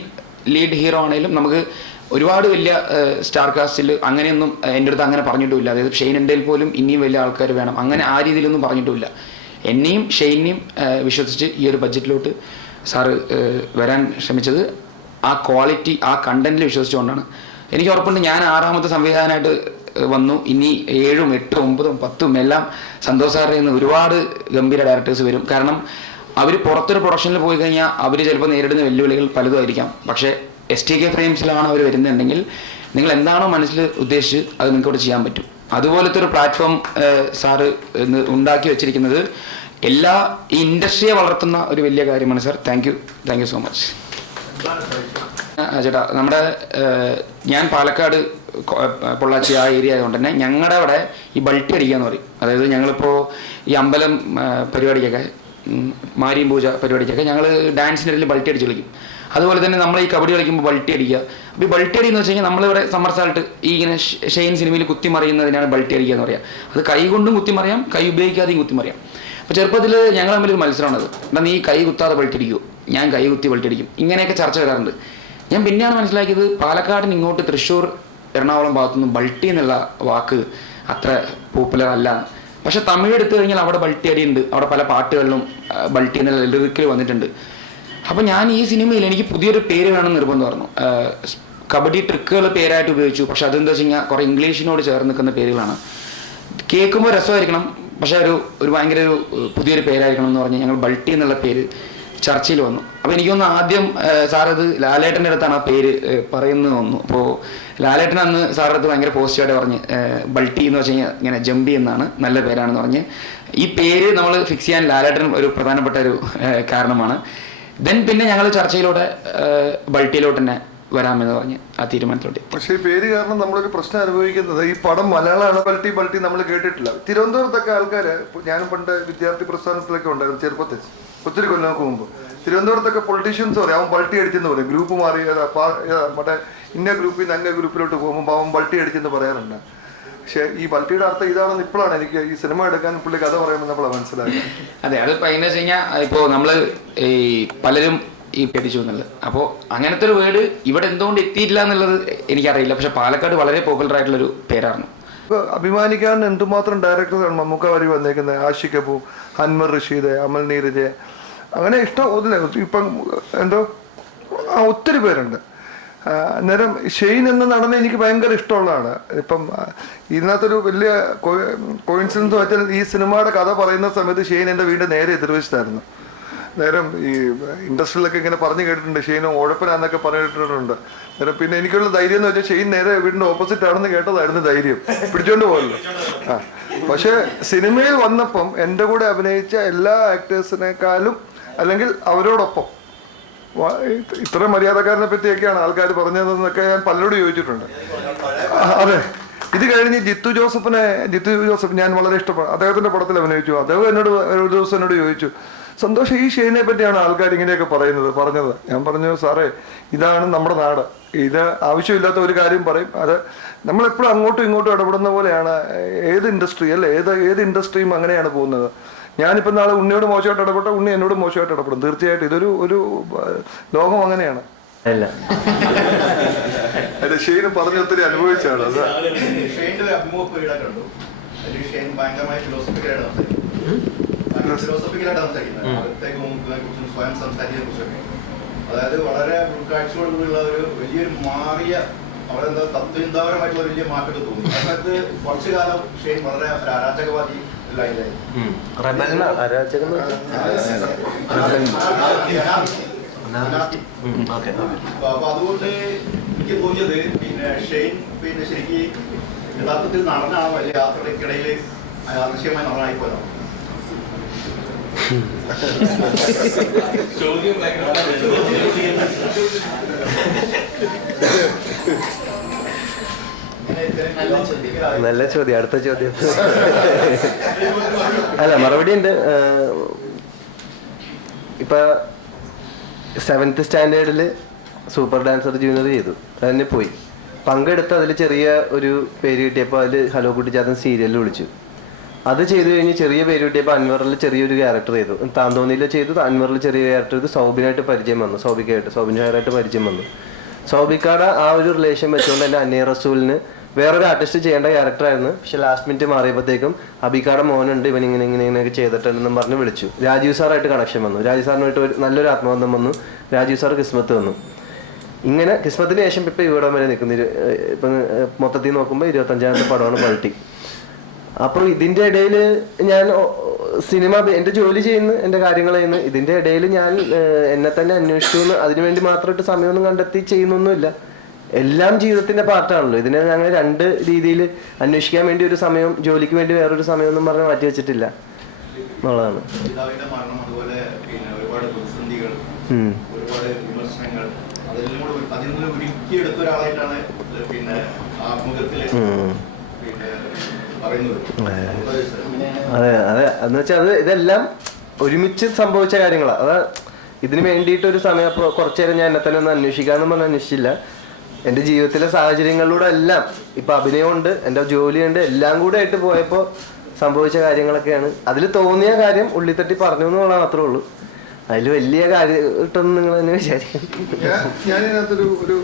ലീഡ് ഹീറോ ആണെങ്കിലും നമുക്ക് ഒരുപാട് വലിയ സ്റ്റാർ കാസ്റ്റിൽ അങ്ങനെയൊന്നും എൻ്റെ അടുത്ത് അങ്ങനെ പറഞ്ഞിട്ടുമില്ല. അതായത് ഷെയ്നിൻ്റെ പോലും ഇനിയും വലിയ ആൾക്കാർ വേണം, അങ്ങനെ ആ രീതിയിലൊന്നും പറഞ്ഞിട്ടുമില്ല. എന്നെയും ഷെയ്നെയും വിശ്വസിച്ച് ഈ ഒരു ബഡ്ജറ്റിലോട്ട് സാറ് വരാൻ ശ്രമിച്ചത് ആ ക്വാളിറ്റി, ആ കണ്ടന്റിൽ വിശ്വസിച്ചുകൊണ്ടാണ്. എനിക്ക് ഉറപ്പുണ്ട് ഞാൻ 6ാമത്തെ സംവിധാനമായിട്ട് വന്നു, ഇനി 7ഉം 8ഉം 9ഉം 10ഉം എല്ലാം സന്തോഷ് സാറിൽ നിന്ന് ഒരുപാട് ഗംഭീര ഡയറക്ടേഴ്സ് വരും. കാരണം അവർ പുറത്തൊരു പ്രൊഡക്ഷനിൽ പോയി കഴിഞ്ഞാൽ അവർ ചിലപ്പോൾ നേരിടുന്ന വെല്ലുവിളികൾ പലതും ആയിരിക്കാം. പക്ഷേ STK ഫ്രെയിംസിലാണ് അവർ വരുന്നുണ്ടെങ്കിൽ നിങ്ങൾ എന്താണോ മനസ്സിൽ ഉദ്ദേശിച്ച് അത് നിങ്ങൾക്ക് ഇവിടെ ചെയ്യാൻ പറ്റും. അതുപോലത്തെ ഒരു പ്ലാറ്റ്ഫോം സാറ് ഉണ്ടാക്കി വെച്ചിരിക്കുന്നത് എല്ലാ ഈ ഇൻഡസ്ട്രിയെ വളർത്തുന്ന ഒരു വലിയ കാര്യമാണ് sir. Thank you so much. ചേട്ടാ, നമ്മുടെ ഞാൻ പാലക്കാട് പൊള്ളാച്ചി ആ ഏരിയ ആയതുകൊണ്ട് തന്നെ ഞങ്ങളുടെ അവിടെ ഈ ബൾട്ടി അടിക്കുക എന്ന് പറയും. അതായത് ഞങ്ങളിപ്പോൾ ഈ അമ്പലം പരിപാടിക്കൊക്കെ, മാരിയും പൂജ പരിപാടിക്കൊക്കെ ഞങ്ങൾ ഡാൻസിൻ്റെ ഇടയിൽ ബൾട്ടി അടിച്ച് കളിക്കും. അതുപോലെ തന്നെ നമ്മൾ ഈ കബഡി കളിക്കുമ്പോൾ ബൾട്ടി അടിക്കുക. അപ്പോൾ ഈ ബൾട്ടി അടി എന്ന് വെച്ച് കഴിഞ്ഞാൽ നമ്മളിവിടെ സമ്മർ സാൾട്ട് ഈ ഇങ്ങനെ ഷെയ്ൻ സിനിമയിൽ കുത്തിമറിയുന്നതിനാണ് ബൾട്ടി അടിക്കുക എന്ന് പറയുക. അത് കൈ കൊണ്ടും കുത്തിമറിയാം, കൈ ഉപയോഗിക്കാതെയും കുത്തിമറിയാം. അപ്പോൾ ചെറുപ്പത്തിൽ ഞങ്ങൾ തമ്മിലൊരു മത്സരമാണത്. എന്നാൽ നീ കൈ കുത്താതെ ബൾട്ടി അടിക്കുമോ, ഞാൻ കൈ കുത്തി ബൾട്ടി അടിക്കും, ഇങ്ങനെയൊക്കെ ചർച്ച വരാറുണ്ട്. ഞാൻ പിന്നെയാണ് മനസ്സിലാക്കിയത് പാലക്കാടിന് ഇങ്ങോട്ട് തൃശ്ശൂർ എറണാകുളം ഭാഗത്തുനിന്നും ബൾട്ടി എന്നുള്ള വാക്ക് അത്ര പോപ്പുലർ അല്ല. പക്ഷെ തമിഴ് എടുത്തു കഴിഞ്ഞാൽ അവിടെ ബൾട്ടി അടിയുണ്ട്, അവിടെ പല പാട്ടുകളിലും ബൾട്ടി എന്നുള്ള ലിറിക്കിൽ വന്നിട്ടുണ്ട്. അപ്പോൾ ഞാൻ ഈ സിനിമയിൽ എനിക്ക് പുതിയൊരു പേര് വേണമെന്ന് നിർബന്ധമായിരുന്നു. കബഡി ട്രിക്കുകൾ പേരായിട്ട് ഉപയോഗിച്ചു, പക്ഷെ അതെന്താ വെച്ച് കഴിഞ്ഞാൽ കുറേ ഇംഗ്ലീഷിനോട് ചേർന്ന് നിൽക്കുന്ന പേരുകളാണ്. കേൾക്കുമ്പോൾ രസമായിരിക്കണം, പക്ഷേ ഒരു ഭയങ്കര ഒരു പുതിയൊരു പേരായിരിക്കണം എന്ന് പറഞ്ഞ് ഞങ്ങൾ ബൾട്ടി എന്നുള്ള പേര് ചർച്ചയിൽ വന്നു. അപ്പോൾ എനിക്കൊന്ന് ആദ്യം സാറത് ലാലേട്ടൻ്റെ അടുത്താണ് ആ പേര് പറയുന്നത് തോന്നുന്നു. അപ്പോൾ ലാലേട്ടൻ അന്ന് സാറിൻ്റെ അടുത്ത് ഭയങ്കര പോസിറ്റീവായിട്ട് പറഞ്ഞ് ബൾട്ടി എന്ന് വെച്ച് കഴിഞ്ഞാൽ ഇങ്ങനെ ജമ്പി എന്നാണ്, നല്ല പേരാണെന്ന് പറഞ്ഞ് ഈ പേര് നമ്മൾ ഫിക്സ് ചെയ്യാൻ ലാലേട്ടൻ ഒരു പ്രധാനപ്പെട്ട ഒരു കാരണമാണ്. ദെൻ പിന്നെ ഞങ്ങൾ ചർച്ചയിലൂടെ ബൾട്ടിയിലോട്ട് തന്നെ വരാമെന്ന് പറഞ്ഞ് ആ തീരുമാനത്തിലോട്ട്. പക്ഷേ ഈ പേര് കാരണം നമ്മളൊരു പ്രശ്നം അനുഭവിക്കുന്നത്, ഈ പടം മലയാളമാണ് ബൾട്ടി നമ്മൾ കേട്ടിട്ടില്ല. തിരുവനന്തപുരത്തൊക്കെ ആൾക്കാർ, ഞാനും പണ്ട് വിദ്യാർത്ഥി പ്രസ്ഥാനത്തിലൊക്കെ ഉണ്ടായിരുന്നു ചെറുപ്പത്തിൽ, ഒത്തിരി കൊല്ലങ്ങൾക്ക് മുമ്പ്. തിരുവനന്തപുരത്തൊക്കെ പൊളിറ്റീഷ്യൻസ് പറയും അവൻ ബൾട്ടി അടിച്ചെന്ന് പറയും. ഗ്രൂപ്പ് മാറി മറ്റേ ഇന്ന ഗ്രൂപ്പിൽ നിന്ന് അന്ന ഗ്രൂപ്പിലോട്ട് പോകുമ്പോൾ അവൻ ബൾട്ടി അടിച്ചെന്ന് പറയാറുണ്ട്. പക്ഷേ ഈ ബൾട്ടിയുടെ അർത്ഥം ഇതാണെന്ന് ഇപ്പോഴാണ് എനിക്ക് ഈ സിനിമ എടുക്കാൻ പുള്ളി കഥ പറയുമ്പോൾ നമ്മൾ മനസ്സിലാക്കുക. അതെ, അതിപ്പോൾ എങ്ങനെ വെച്ച് കഴിഞ്ഞാൽ ഇപ്പോൾ നമ്മൾ ഈ പലരും ഈ പേടിച്ചു എന്നുള്ളത്, അപ്പോൾ അങ്ങനത്തെ ഒരു വേർഡ് ഇവിടെ എന്തുകൊണ്ട് എത്തിയിട്ടില്ല എന്നുള്ളത് എനിക്കറിയില്ല. പക്ഷെ പാലക്കാട് വളരെ പോപ്പുലർ ആയിട്ടുള്ളൊരു പേരാണ്. ഇപ്പോൾ അഭിമാനിക്കാൻ എന്തുമാത്രം ഡയറക്ടേഴ്സാണ് മമ്മൂക്ക വരി വന്നേക്കുന്നത്. ആഷിഖ് അബു, അൻവർ റഷീദ്, അമൽ നീരജ്, അങ്ങനെ ഇഷ്ടം ഇപ്പം എന്തോ ഒത്തിരി പേരുണ്ട്. അന്നേരം ഷെയ്ൻ എന്ന നടനെ എനിക്ക് ഭയങ്കര ഇഷ്ടമുള്ളതാണ്. ഇപ്പം ഇതിനകത്തൊരു വലിയ കോയിൻസിഡൻസ് വെച്ചാൽ ഈ സിനിമയുടെ കഥ പറയുന്ന സമയത്ത് ഷെയ്ൻ എൻ്റെ വീടിൻ്റെ നേരെ എതിർവശത്തായിരുന്നു. നേരം ഈ ഇൻഡസ്ട്രിയിലൊക്കെ ഇങ്ങനെ പറഞ്ഞു കേട്ടിട്ടുണ്ട് ഷെയ്ൻ ഉഴപ്പനാന്നൊക്കെ പറഞ്ഞിട്ടുണ്ട്. നേരം പിന്നെ എനിക്കുള്ള ധൈര്യം എന്ന് വെച്ചാൽ ഷെയ്ൻ നേരെ വീടിൻ്റെ ഓപ്പോസിറ്റ് ആണെന്ന് കേട്ടതായിരുന്നു ധൈര്യം, പിടിച്ചോണ്ട് പോകല്ലോ. ആ പക്ഷേ സിനിമയിൽ വന്നപ്പം എൻ്റെ കൂടെ അഭിനയിച്ച എല്ലാ ആക്ടേഴ്സിനേക്കാളും അല്ലെങ്കിൽ അവരോടൊപ്പം ഇത്ര മര്യാദക്കാരനെ പറ്റിയൊക്കെയാണ് ആൾക്കാർ പറഞ്ഞതെന്നൊക്കെ ഞാൻ പലരോട് ചോദിച്ചിട്ടുണ്ട്. അതെ, ഇത് കഴിഞ്ഞ് ജിത്തു ജോസഫ് ഞാൻ വളരെ ഇഷ്ടപ്പെടും. അദ്ദേഹത്തിൻ്റെ പടത്തിൽ അഭിനയിച്ചു. അദ്ദേഹം എന്നോട് ഒരു ദിവസം എന്നോട് ചോദിച്ചു, സന്തോഷം ഈ ഷെയ്നെ പറ്റിയാണ് ആൾക്കാർ ഇങ്ങനെയൊക്കെ പറഞ്ഞത്. ഞാൻ പറഞ്ഞു, സാറേ ഇതാണ് നമ്മുടെ നാട്, ഇത് ആവശ്യമില്ലാത്ത ഒരു കാര്യം പറയും. അത് നമ്മളെപ്പോഴും അങ്ങോട്ടും ഇങ്ങോട്ടും ഇടപെടുന്ന പോലെയാണ് ഏത് ഇൻഡസ്ട്രി അല്ലേ, ഏത് ഇൻഡസ്ട്രിയും അങ്ങനെയാണ് പോകുന്നത്. ഞാനിപ്പോൾ നാളെ ഉണ്ണിയോട് മോശമായിട്ട് ഇടപെട്ട ഉണ്ണി എന്നോട് മോശമായിട്ട് ഇടപെടും. തീർച്ചയായിട്ടും ഇതൊരു ലോകം അങ്ങനെയാണ്. അതെ, ഷെയ്ന് പറഞ്ഞ ഒത്തിരി അനുഭവിച്ചാണ് അത്. അതായത് വളരെ ഉൾക്കാഴ്ചയോടുകൂടിയുള്ള ഒരു വലിയൊരു മാറിയ അവരെന്താ തത്വചിന്താപരമായിട്ടുള്ള വലിയ മാറ്റമൊക്കെ തോന്നി. അതിനകത്ത് കുറച്ചു കാലം ഷെയ്ൻ വളരെ ഒരു അരാജകവാദി അപ്പൊ അതുകൊണ്ട് എനിക്ക് തോന്നിയത് പിന്നെ ഷെയ്ൻ പിന്നെ ശരിക്കും യഥാർത്ഥത്തിൽ നടനാണോ വലിയ യാത്രയ്ക്കിടയിൽ ആദർശീയമായ നടനായി പോയതാണ്. നല്ല ചോദ്യം. അടുത്ത ചോദ്യം. അല്ല, മറുപടി ഉണ്ട്. ഇപ്പൊ 7th സ്റ്റാൻഡേർഡിൽ സൂപ്പർ ഡാൻസർ ജൂനിയർ ചെയ്തു, അതിന് പോയി പങ്കെടുത്ത്. അതിൽ ചെറിയ ഒരു പേര് കിട്ടിയപ്പോൾ അതിൽ ഹലോ കുട്ടിച്ചാത്തൻ സീരിയലിൽ വിളിച്ചു. അത് ചെയ്തു കഴിഞ്ഞ് ചെറിയ പേര് കിട്ടിയപ്പോൾ അൻവറിൽ ചെറിയൊരു ക്യാരക്ടർ ചെയ്തു, താന്തോന്നിയിൽ ചെയ്തു, അൻവറിൽ ചെറിയ ക്യാരക്ടർ ചെയ്തു. സൗബിനായിട്ട് പരിചയം വന്നു, സൗബിൻ ഷായറായിട്ട് പരിചയം വന്നു. സൗബിക്കാടെ ആ ഒരു റിലേഷൻ വെച്ചുകൊണ്ട് എൻ്റെ അന്നേ റസൂലിന് വേറൊരു ആർട്ടിസ്റ്റ് ചെയ്യേണ്ട ക്യാരക്ടറായിരുന്നു. പക്ഷെ ലാസ്റ്റ് മിനിറ്റ് മാറിയപ്പോഴത്തേക്കും അബിക്കാടെ മോനുണ്ട്, ഇവൻ ഇങ്ങനെയൊക്കെ ചെയ്തിട്ടുണ്ടെന്നും പറഞ്ഞ് വിളിച്ചു. രാജീവ് സാറായിട്ട് കണക്ഷൻ വന്നു, രാജീവ് സാറിനായിട്ട് നല്ലൊരു ആത്മബന്ധം വന്നു. രാജീവ് സാർ കിസ്മത്ത് വന്നു. ഇങ്ങനെ കിസ്മത്തിന് ശേഷം ഇപ്പം ഇവിടെ വരെ നിൽക്കുന്ന ഇപ്പം മൊത്തത്തിൽ നോക്കുമ്പോൾ 25ാമത്തെ പടമാണ് പൾട്ടി. അപ്പോൾ ഇതിൻ്റെ ഇടയിൽ ഞാൻ സിനിമ എൻ്റെ ജോലി ചെയ്യുന്നു, എൻ്റെ കാര്യങ്ങൾ ചെയ്യുന്നു. ഇതിൻ്റെ ഇടയിൽ ഞാൻ എന്നെ തന്നെ അന്വേഷിച്ചു എന്ന് അതിനുവേണ്ടി മാത്രമായിട്ട് സമയമൊന്നും കണ്ടെത്തി ചെയ്യുന്നൊന്നുമില്ല. എല്ലാം ജീവിതത്തിൻ്റെ പാർട്ടാണല്ലോ. ഇതിനെ ഞങ്ങൾ 2 രീതിയിൽ അന്വേഷിക്കാൻ വേണ്ടി ഒരു സമയം, ജോലിക്ക് വേണ്ടി വേറൊരു സമയം ഒന്നും പറഞ്ഞ് മാറ്റി വെച്ചിട്ടില്ല എന്നുള്ളതാണ്. അതെ അതെ, എന്ന് വെച്ചാൽ അത് ഇതെല്ലാം ഒരുമിച്ച് സംഭവിച്ച കാര്യങ്ങളാണ്. അതാ ഇതിന് വേണ്ടിയിട്ട് ഒരു സമയം അപ്പോൾ കുറച്ചു നേരം ഞാൻ എന്നെ തന്നെ ഒന്ന് അന്വേഷിക്കാമെന്ന് പറഞ്ഞാൽ അന്വേഷിച്ചില്ല. എൻ്റെ ജീവിതത്തിലെ സാഹചര്യങ്ങളിലൂടെ എല്ലാം ഇപ്പം അഭിനയമുണ്ട്, എൻ്റെ ജോലിയുണ്ട്, എല്ലാം കൂടെ ആയിട്ട് പോയപ്പോൾ സംഭവിച്ച കാര്യങ്ങളൊക്കെയാണ്. അതിൽ തോന്നിയ കാര്യം ഉള്ളിത്തട്ടി പറഞ്ഞു എന്നുള്ളത് മാത്രമേ ഉള്ളൂ. അതിൽ വലിയ കാര്യമായിട്ടൊന്നും നിങ്ങൾ തന്നെ വിചാരിക്കും. ഞാനിതിനകത്തൊരു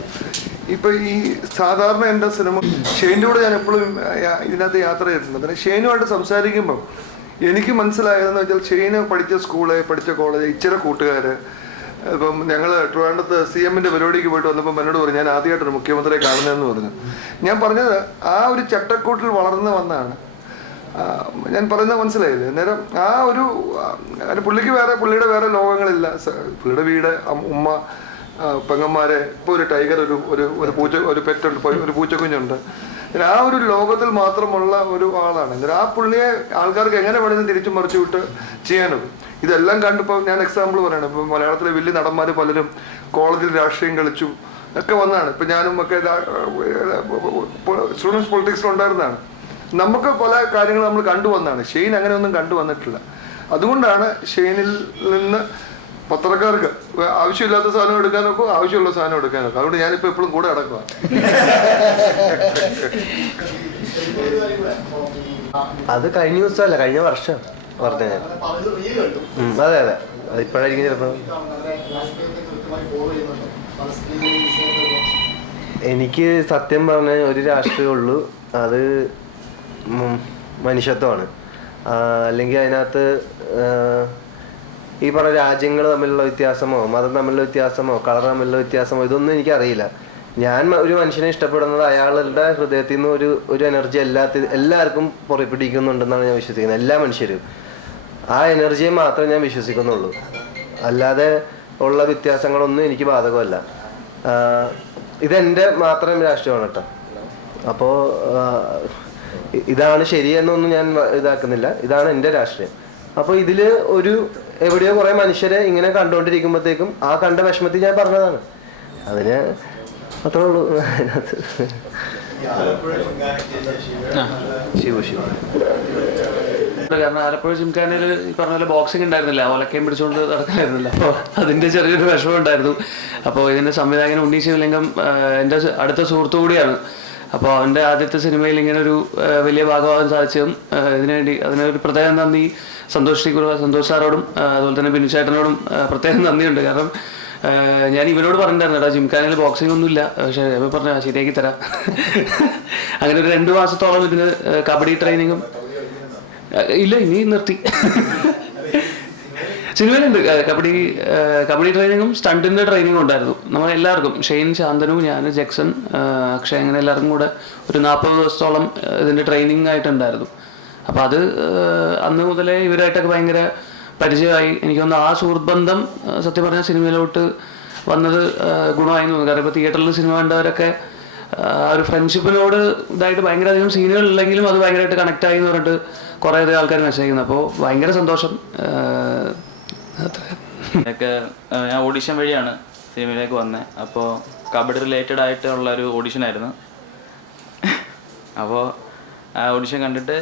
ഇപ്പൊ ഈ സാധാരണ എൻ്റെ സിനിമ ഷെയ്ൻ്റെ കൂടെ ഞാൻ എപ്പോഴും ഇതിനകത്ത് യാത്ര ചെയ്തിട്ടുണ്ട്. പിന്നെ ഷെയ്നുമായിട്ട് സംസാരിക്കുമ്പം എനിക്ക് മനസ്സിലായതെന്ന് വെച്ചാൽ ഷെയ്ന് പഠിച്ച സ്കൂള്, പഠിച്ച കോളേജ്, ഇച്ചിരി കൂട്ടുകാര്. ഇപ്പം ഞങ്ങൾ ട്രിവാൻഡ്രത്ത് CM-ന്റെ പരിപാടിക്ക് പോയിട്ട് വന്നപ്പോൾ എന്നോട് പറഞ്ഞു ഞാൻ ആദ്യമായിട്ടൊരു മുഖ്യമന്ത്രിയെ കാണുന്നതെന്ന് പറഞ്ഞു. ഞാൻ പറഞ്ഞത് ആ ഒരു ചട്ടക്കൂട്ടിൽ വളർന്നു വന്നാണ്. ഞാൻ പറയുന്നത് മനസ്സിലായില്ലേ? അന്നേരം ആ ഒരു പുള്ളിക്ക് പുള്ളിയുടെ വേറെ ലോകങ്ങളില്ല. പുള്ളിയുടെ വീട്, ഉമ്മ, പെങ്ങന്മാരെ, ഇപ്പോൾ ഒരു ടൈഗർ, ഒരു പെറ്റുണ്ട്, ഒരു പൂച്ചക്കുഞ്ഞുണ്ട്. ആ ഒരു ലോകത്തിൽ മാത്രമുള്ള ഒരു ആളാണ്. അന്നേരം ആ പുള്ളിയെ ആൾക്കാർക്ക് എങ്ങനെ വേണമെങ്കിലും തിരിച്ചു മറിച്ചു വിട്ട് ചെയ്യാനും ഇതെല്ലാം കണ്ടിപ്പോൾ ഞാൻ എക്സാമ്പിൾ പറയണം. ഇപ്പം മലയാളത്തിലെ വലിയ നടന്മാർ പലരും കോളേജിൽ രാഷ്ട്രീയം കളിച്ചു ഒക്കെ വന്നതാണ്. ഇപ്പം ഞാനും ഒക്കെ സ്റ്റുഡൻസ് പൊളിറ്റിക്സിലുണ്ടായിരുന്നതാണ്. നമുക്ക് പല കാര്യങ്ങൾ നമ്മൾ കണ്ടുവന്നാണ്. ഷെയ്ൻ അങ്ങനെ ഒന്നും കണ്ടുവന്നിട്ടില്ല. അതുകൊണ്ടാണ് ഷെയ്നിൽ നിന്ന് പത്രക്കാർക്ക് ആവശ്യമില്ലാത്ത സാധനം എടുക്കാനൊക്കെ, ആവശ്യമുള്ള സാധനം എടുക്കാനൊക്കെ. അതുകൊണ്ട് ഞാനിപ്പോൾ എപ്പോഴും കൂടെ അടക്കുക. അത് കഴിഞ്ഞ ദിവസമല്ല, കഴിഞ്ഞ വർഷം പറഞ്ഞ ഞാൻ. അതെ അതെ, അതിപ്പോഴായിരിക്കും ചിലപ്പോൾ. എനിക്ക് സത്യം പറഞ്ഞ ഒരു രാഷ്ട്രീയമുള്ളൂ, അത് മനുഷ്യത്വമാണ്. അല്ലെങ്കിൽ അതിനകത്ത് ഈ പറഞ്ഞ രാജ്യങ്ങൾ തമ്മിലുള്ള വ്യത്യാസമോ മതം തമ്മിലുള്ള വ്യത്യാസമോ കളർ തമ്മിലുള്ള വ്യത്യാസമോ ഇതൊന്നും എനിക്കറിയില്ല. ഞാൻ ഒരു മനുഷ്യനെ ഇഷ്ടപ്പെടുന്നത് അയാളുടെ ഹൃദയത്തിൽ നിന്ന് ഒരു എനർജി എല്ലാവർക്കും പുറപ്പെടുവിക്കുന്നുണ്ടെന്നാണ് ഞാൻ വിശ്വസിക്കുന്നത്. എല്ലാ മനുഷ്യരും ആ എനർജിയെ മാത്രമേ ഞാൻ വിശ്വസിക്കുന്നുള്ളൂ. അല്ലാതെ ഉള്ള വ്യത്യാസങ്ങളൊന്നും എനിക്ക് ബാധകമല്ല. ഇതെൻ്റെ മാത്രം രാഷ്ട്രീയമാണ് കേട്ടോ. അപ്പോൾ ഇതാണ് ശരിയെന്നൊന്നും ഞാൻ ഇതാക്കുന്നില്ല, ഇതാണ് എൻ്റെ രാഷ്ട്രീയം. അപ്പോൾ ഇതിൽ എവിടെയോ കുറേ മനുഷ്യരെ ഇങ്ങനെ കണ്ടുകൊണ്ടിരിക്കുമ്പോഴത്തേക്കും ആ കണ്ട വിഷമത്തിൽ ഞാൻ പറഞ്ഞതാണ്. അതിന് അത്രേ ഉള്ളൂ അതിനകത്ത്. കാരണം ആലപ്പുഴ ജിംഖാനയിൽ ഈ പറഞ്ഞ പോലെ ബോക്സിംഗ് ഉണ്ടായിരുന്നില്ല, ഒലക്കയും പിടിച്ചുകൊണ്ട് നടക്കില്ലായിരുന്നില്ല. അപ്പോൾ അതിൻ്റെ ചെറിയൊരു വിഷമം ഉണ്ടായിരുന്നു. അപ്പോൾ ഇതിൻ്റെ സംവിധായകൻ ഉണ്ണി ശിവലിംഗം എൻ്റെ അടുത്ത സുഹൃത്തു കൂടിയാണ്. അപ്പോൾ അവൻ്റെ ആദ്യത്തെ സിനിമയിൽ ഇങ്ങനെ ഒരു വലിയ ഭാഗമാകാൻ സാധിച്ചതും ഇതിനുവേണ്ടി അതിനൊരു പ്രത്യേകം നന്ദി സന്തോഷ് സാറോടും അതുപോലെ തന്നെ ബിനുചേട്ടനോടും പ്രത്യേകം നന്ദിയുണ്ട്. കാരണം ഞാൻ ഇവരോട് പറഞ്ഞിട്ടുണ്ടായിരുന്നു, എടാ ജിംഖാനയിൽ ബോക്സിംഗ് ഒന്നുമില്ല, പക്ഷേ ഇവ പറഞ്ഞ ശരിയാക്കി തരാം. അങ്ങനെ ഒരു 2 മാസത്തോളം ഇതിന് കബഡി ട്രെയിനിങ്ങും ഇല്ല, ഇനി നിർത്തി. സിനിമയിലുണ്ട് കബഡി ട്രെയിനിങ്ങും സ്റ്റണ്ടിൻ്റെ ട്രെയിനിങ്ങും ഉണ്ടായിരുന്നു നമ്മളെല്ലാവർക്കും. ഷെയ്ൻ, ശാന്തനു, ഞാൻ, ജക്സൺ, അക്ഷയ്, അങ്ങനെ എല്ലാവർക്കും കൂടെ ഒരു 40 ദിവസത്തോളം ഇതിൻ്റെ ട്രെയിനിങ് ആയിട്ടുണ്ടായിരുന്നു. അപ്പോൾ അത് അന്ന് മുതലേ ഇവരായിട്ടൊക്കെ ഭയങ്കര പരിചയമായി. എനിക്കൊന്ന് ആ സുഹൃത്ത് ബന്ധം സത്യം പറഞ്ഞാൽ സിനിമയിലോട്ട് വന്നത് ഗുണമായി തോന്നുന്നു. കാരണം ഇപ്പോൾ തിയേറ്ററിൽ സിനിമ കണ്ടവരൊക്കെ ഒരു ഫ്രണ്ട്ഷിപ്പിനോട് ഇതായിട്ട് ഭയങ്കര അധികം സീനുകൾ ഇല്ലെങ്കിലും അത് ഭയങ്കരമായിട്ട് കണക്ട് ആയി എന്ന് പറഞ്ഞിട്ട് കുറേ അധികം ആൾക്കാർ മെസ്സേജ് ചെയ്യുന്നു. അപ്പോൾ ഭയങ്കര സന്തോഷം. ഇതൊക്കെ ഞാൻ ഓഡിഷൻ വഴിയാണ് സിനിമയിലേക്ക് വന്നത്. അപ്പോൾ കബഡി റിലേറ്റഡ് ആയിട്ടുള്ള ഒരു ഓഡിഷനായിരുന്നു. അപ്പോൾ ആ ഓഡിഷൻ കണ്ടിട്ട്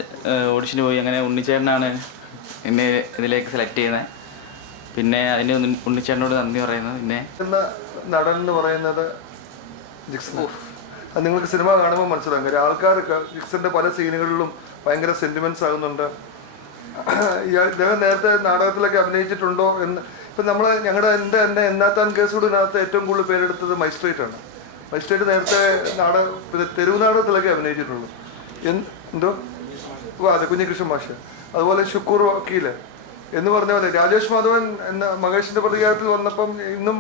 ഓഡിഷന് പോയി. അങ്ങനെ ഉണ്ണിച്ചേട്ടനാണ് എന്നെ ഇതിലേക്ക് സെലക്ട് ചെയ്യുന്നത്. പിന്നെ അതിന് ഉണ്ണിച്ചേട്ടനോട് നന്ദി പറയുന്നു. പിന്നെ നടൻ എന്ന് പറയുന്നത് ജിക്സൺ. അത് നിങ്ങൾക്ക് സിനിമ കാണുമ്പോൾ മനസ്സിലാകും. കാര്യം ആൾക്കാരൊക്കെ ജിക്സന്റെ പല സീനുകളിലും ഭയങ്കര സെന്റിമെന്റ്സ് ആകുന്നുണ്ട്. ഇദ്ദേഹം നേരത്തെ നാടകത്തിലൊക്കെ അഭിനയിച്ചിട്ടുണ്ടോ എന്ന് ഇപ്പം നമ്മൾ ഞങ്ങളുടെ എൻ്റെ എന്നാത്താൻ കേസുകൂടിനകത്ത് ഏറ്റവും കൂടുതൽ പേരെടുത്തത് മജിസ്ട്രേറ്റ് ആണ്. മജിസ്ട്രേറ്റ് നേരത്തെ തെരുവ് നാടകത്തിലൊക്കെ അഭിനയിച്ചിട്ടുള്ളൂ. എന്തോ അതെ കുഞ്ഞികൃഷ്ണൻ മാഷ്, അതുപോലെ ഷുക്കൂർ വക്കീല് എന്ന് പറഞ്ഞ പോലെ രാജേഷ് മാധവൻ എന്ന മഹേഷിന്റെ പ്രതികാരത്തിൽ വന്നപ്പം ഇന്നും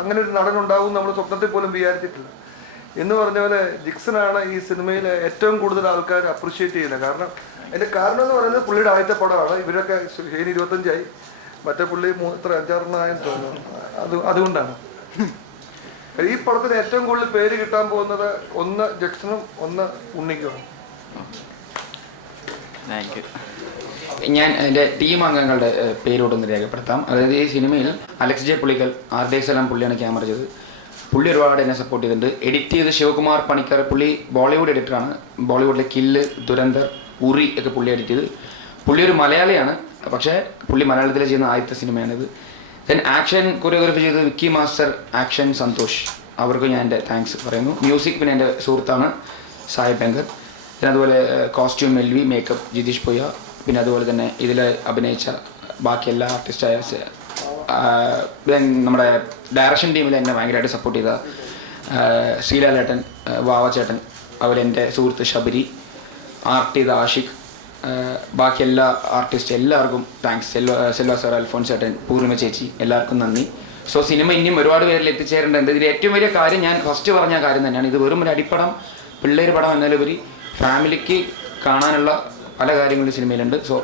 അങ്ങനെ ഒരു നടൻ ഉണ്ടാവും നമ്മൾ സ്വപ്നത്തിൽ പോലും വിചാരിച്ചിട്ടില്ല. എന്ന് പറഞ്ഞ പോലെ ജിക്സനാണ് ഈ സിനിമയിൽ ഏറ്റവും കൂടുതൽ ആൾക്കാർ അപ്രിഷ്യേറ്റ് ചെയ്യുന്നത്. കാരണം അതിന്റെ കാരണം എന്ന് പറയുന്നത് പുള്ളിയുടെ ആദ്യത്തെ പടമാണ്. ഇവരൊക്കെ ഷെയ്ന് 25 മറ്റേ പുള്ളി 5-6 തോന്നുന്നു. അതുകൊണ്ടാണ് ഈ പടത്തിന് ഏറ്റവും കൂടുതൽ പേര് കിട്ടാൻ പോകുന്നത് ഒന്ന് ജക്സനും ഒന്ന് ഉണ്ണിക്കുമാണ്. Thank you. ഞാൻ എൻ്റെ ടീം അംഗങ്ങളുടെ പേരോടൊന്ന് രേഖപ്പെടുത്താം. അതായത് ഈ സിനിമയിൽ അലക്സ് ജെ പുള്ളിക്കൽ, R.D. സലാം പുള്ളിയാണ് ക്യാമറ ചെയ്തത്. പുള്ളി ഒരുപാട് എന്നെ സപ്പോർട്ട് ചെയ്തിട്ടുണ്ട്. എഡിറ്റ് ചെയ്ത് ശിവകുമാർ പണിക്കർ, പുള്ളി ബോളിവുഡ് എഡിറ്ററാണ്. ബോളിവുഡിലെ കില്ല്, ദുരന്തർ, ഉറി ഒക്കെ പുള്ളി എഡിറ്റ് ചെയ്ത്. പുള്ളി ഒരു മലയാളിയാണ്, പക്ഷേ പുള്ളി മലയാളത്തിൽ ചെയ്യുന്ന ആദ്യത്തെ സിനിമയാണിത്. ദെൻ ആക്ഷൻ കൊറിയോഗ്രാഫി ചെയ്തത് വിക്കി മാസ്റ്റർ, ആക്ഷൻ സന്തോഷ്, അവർക്ക് ഞാൻ എൻ്റെ താങ്ക്സ് പറയുന്നു. മ്യൂസിക് പിന്നെ എൻ്റെ സുഹൃത്താണ് സായി ബെങ്കർ. പിന്നെ അതുപോലെ costume LV, makeup Jitheesh Poyya, പിന്നെ അതുപോലെ തന്നെ ഇതിൽ അഭിനയിച്ച ബാക്കി എല്ലാ ആർട്ടിസ്റ്റായ നമ്മുടെ ഡയറക്ഷൻ ടീമിൽ എന്നെ ഭയങ്കരമായിട്ട് സപ്പോർട്ട് ചെയ്ത ശ്രീലാലേട്ടൻ, വാവച്ചേട്ടൻ, അതുപോലെ എൻ്റെ സുഹൃത്ത് ശബരി, ആർട്ട് ചെയ്ത ആഷിഖ്, ബാക്കി എല്ലാ ആർട്ടിസ്റ്റ് എല്ലാവർക്കും താങ്ക്സ്. സെൽവ സാർ, അൽഫോൻസ് ചേട്ടൻ, പൂർണിമ ചേച്ചി, എല്ലാവർക്കും നന്ദി. സോ സിനിമ ഇനിയും ഒരുപാട് പേരിൽ എത്തിച്ചേരേണ്ടത്. ഇതിൽ ഏറ്റവും വലിയ കാര്യം ഞാൻ ഫസ്റ്റ് പറഞ്ഞ കാര്യം തന്നെയാണ്. ഇത് വെറും ഒരു അടിപ്പടം, പിള്ളേർ പടം എന്നതിലുപരി ഫാമിലിക്ക് കാണാനുള്ള പല കാര്യങ്ങളും സിനിമയിലുണ്ട്. സോ